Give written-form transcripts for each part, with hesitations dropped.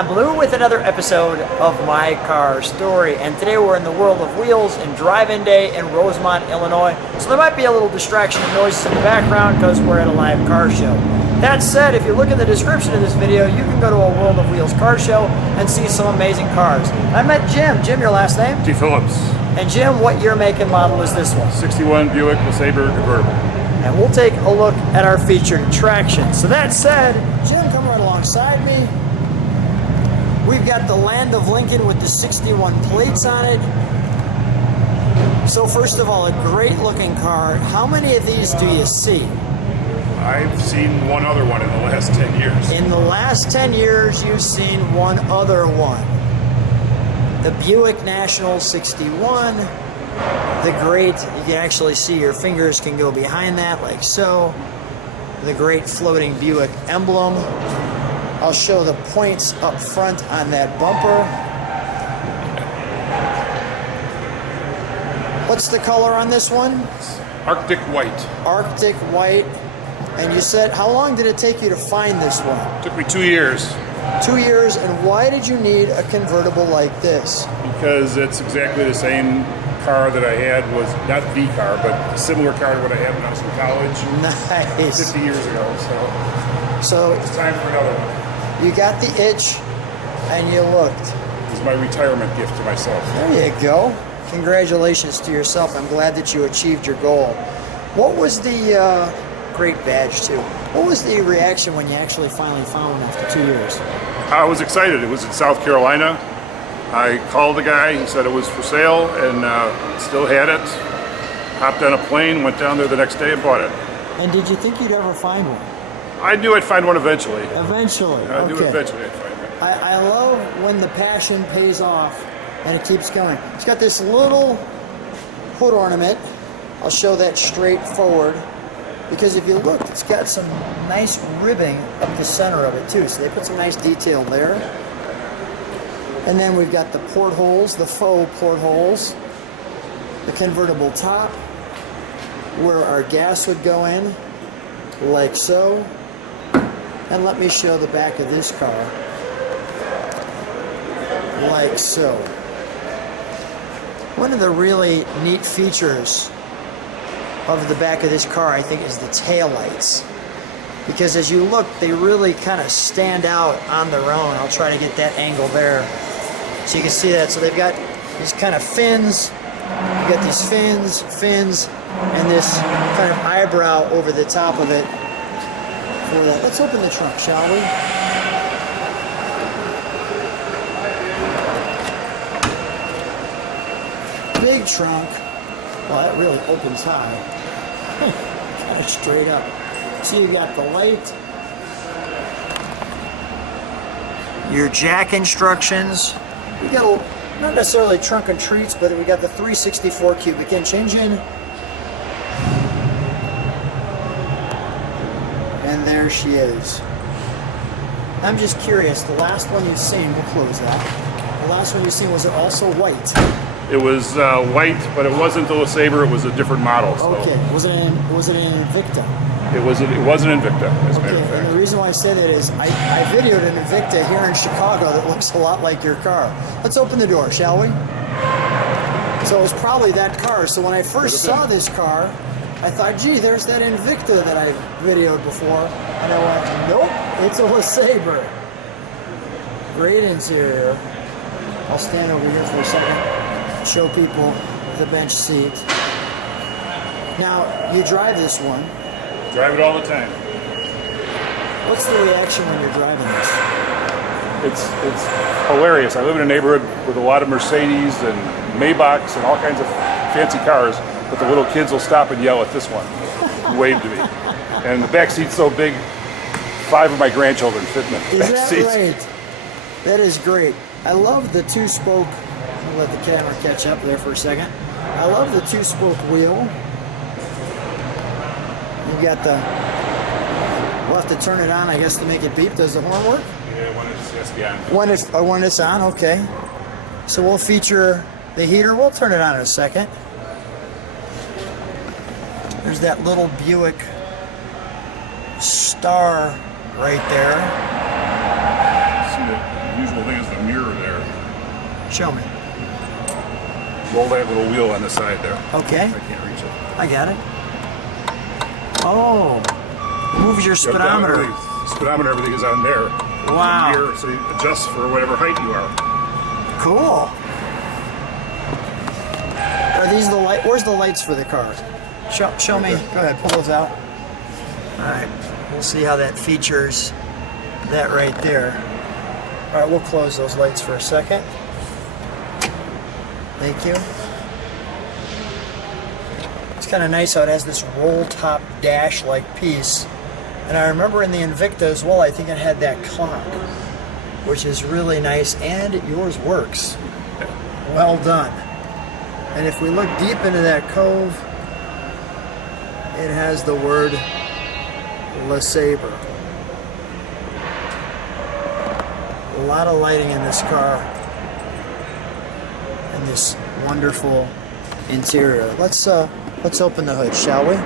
I'm Blue with another episode of My Car Story, and today we're in the world of wheels and drive-in day in Rosemont, Illinois. So there might be a little distraction and noises in the background because we're at a live car show. That said, if you look at the description of this video, you can go to a World of Wheels car show and see some amazing cars. I met Jim. Jim, your last name? DePhilllips. And Jim, what year, make, and model is this one? 61 Buick LeSabre Convertible. And we'll take a look at our featured attraction. So that said, Jim, come right alongside me. We've got the Land of Lincoln with the 61 plates on it. So first of all, a great looking car. How many of these do you see? I've seen one other one in the last 10 years. In the last 10 years, you've seen one other one. The Buick National 61. The great, you can actually see your fingers can go behind that like so. The great floating Buick emblem. I'll show the points up front on that bumper. What's the color on this one? Arctic White. Arctic White. And you said, how long did it take you to find this one? It took me 2 years. 2 years, and why did you need a convertible like this? Because it's exactly the same car that I had, was not the car, but a similar car to what I had when I was in college. Nice. 50 years ago, so it's time for another one. You got the itch, and you looked. It was my retirement gift to myself. There you go. Congratulations to yourself. I'm glad that you achieved your goal. What was the great badge too? What was the reaction when you actually finally found one after 2 years? I was excited. It was in South Carolina. I called the guy. He said it was for sale, and still had it. Hopped on a plane, went down there the next day, and bought it. And did you think you'd ever find one? I knew I'd find one eventually. Eventually, I knew eventually I'd find one. I love when the passion pays off and it keeps going. It's got this little hood ornament. I'll show that straight forward because if you look, it's got some nice ribbing up the center of it too. So they put some nice detail there. And then we've got the portholes, the faux portholes, the convertible top, where our gas would go in, like so. And let me show the back of this car, like so. One of the really neat features of the back of this car, I think, is the taillights. Because as you look, they really kind of stand out on their own. I'll try to get that angle there so you can see that. So they've got these kind of fins. You've got these fins, and this kind of eyebrow over the top of it. Let's open the trunk, shall we? Big trunk. Well, that really opens high. Kind of straight up. So you got the light. Your jack instructions. We got not necessarily trunk and treats, but we got the 364 cubic inch engine. And there she is. I'm just curious, the last one you've seen, we'll close that. The last one you've seen, was it also white? It was white, but it wasn't the LeSabre, it was a different model. So. Okay, was it an Invicta? It was an Invicta, as a matter of fact. And the reason why I say that is I videoed an Invicta here in Chicago that looks a lot like your car. Let's open the door, shall we? So it was probably that car. So when I first saw this car, I thought, gee, there's that Invicta that I videoed before. And I went, nope, it's a LeSabre. Great interior. I'll stand over here for a second, show people the bench seat. Now, you drive this one. Drive it all the time. What's the reaction when you're driving this? It's hilarious. I live in a neighborhood with a lot of Mercedes and Maybachs and all kinds of fancy cars, but the little kids will stop and yell at this one and wave to me. And the back seat's so big, 5 of my grandchildren fit in the back seat. Is that great? That is great. I love the two-spoke. I'll let the camera catch up there for a second. I love the two-spoke wheel. You got the. We'll have to turn it on, I guess, to make it beep. Does the horn work? Yeah, when it's on. When it's on, okay. So we'll feature the heater. We'll turn it on in a second. There's that little Buick star right there. The usual thing is the mirror there. Show me. Roll that little wheel on the side there. Okay. I can't reach it. I got it. Oh, moves your speedometer. Speedometer, everything is on there. Wow. Mirror, so you adjust for whatever height you are. Cool. Are these the light? Where's the lights for the car? Show me. Go ahead, pull those out. All right, we'll see how that features that right there. All right, we'll close those lights for a second. Thank you. It's kind of nice how it has this roll top dash-like piece. And I remember in the Invicta as well, I think it had that clock, which is really nice, and yours works. Well done. And if we look deep into that cove, it has the word LeSabre. A lot of lighting in this car and this wonderful interior. Let's open the hood, shall we?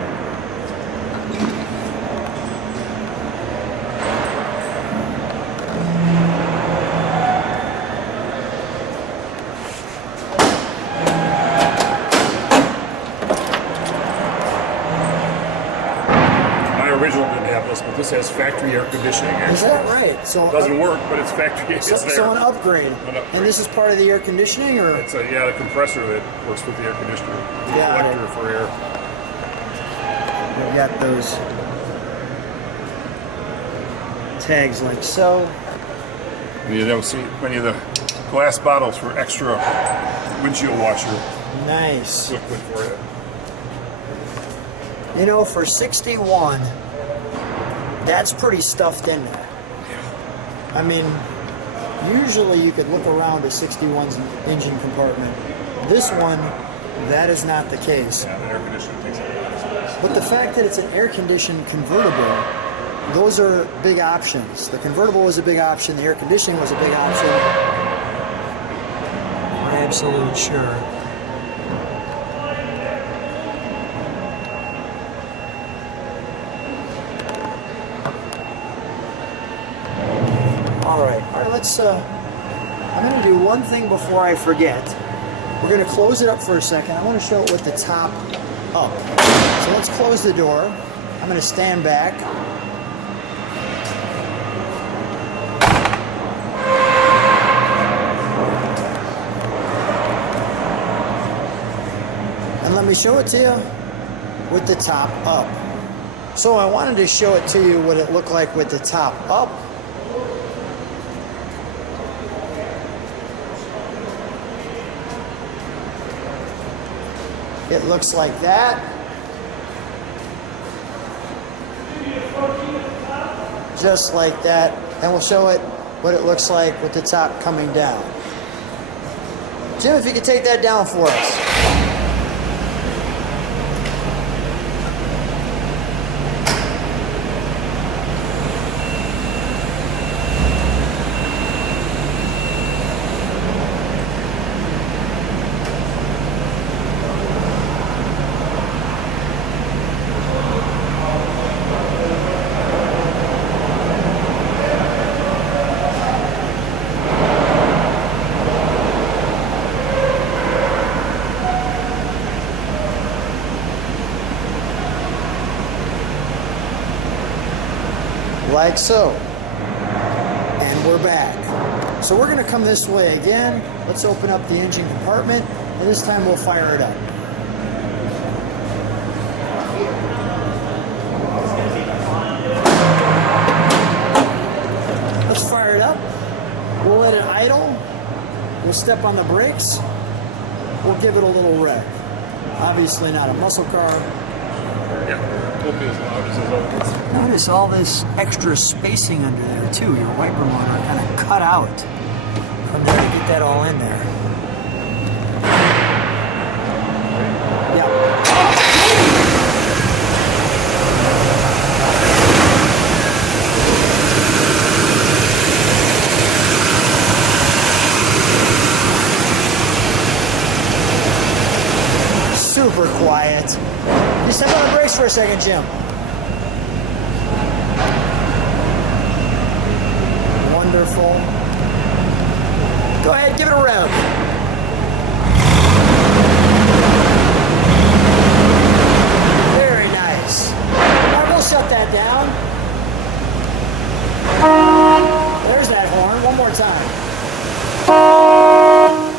But this has factory air conditioning. Is that right? So it doesn't work, but it's factory. It's there. So an upgrade. And this is part of the air conditioning, or it's the compressor that works with the air conditioner. The collector for air. We've got those tags like so. You don't see many of the glass bottles for extra windshield washer. Nice. Liquid for you. You know, for 61. That's pretty stuffed in there. I mean, usually you could look around a 61's engine compartment. This one, that is not the case. Yeah, the air conditioner takes up a lot of space. But the fact that it's an air-conditioned convertible, those are big options. The convertible was a big option. The air conditioning was a big option. I'm absolutely sure. All right, let's, I'm going to do one thing before I forget. We're going to close it up for a second. I want to show it with the top up. So let's close the door. I'm going to stand back. And let me show it to you with the top up. So I wanted to show it to you what it looked like with the top up. It looks like that. Just like that. And we'll show it what it looks like with the top coming down. Jim, if you could take that down for us. Like so. And we're back. So we're going to come this way again. Let's open up the engine compartment, and this time we'll fire it up. Let's fire it up. We'll let it idle. We'll step on the brakes. We'll give it a little rev. Obviously not a muscle car. Yeah, won't be as loud as his others. Notice all this extra spacing under there too. Your wiper motor kind of cut out from there to get that all in there. Yeah. Super quiet. Just step on the brakes for a second, Jim. Wonderful. Go ahead, give it a rev. Very nice. All right, we'll shut that down. There's that horn. One more time.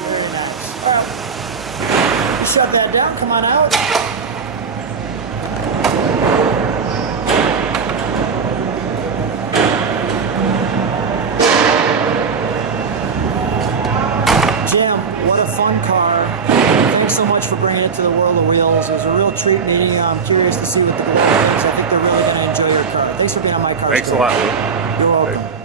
Very nice. All right. Shut that down. Come on out. Jim, what a fun car. Thanks so much for bringing it to the world of wheels. It was a real treat meeting you. I'm curious to see what the garage is. I think they're really going to enjoy your car. Thanks for being on my car. Thanks a lot, Lou. You're welcome.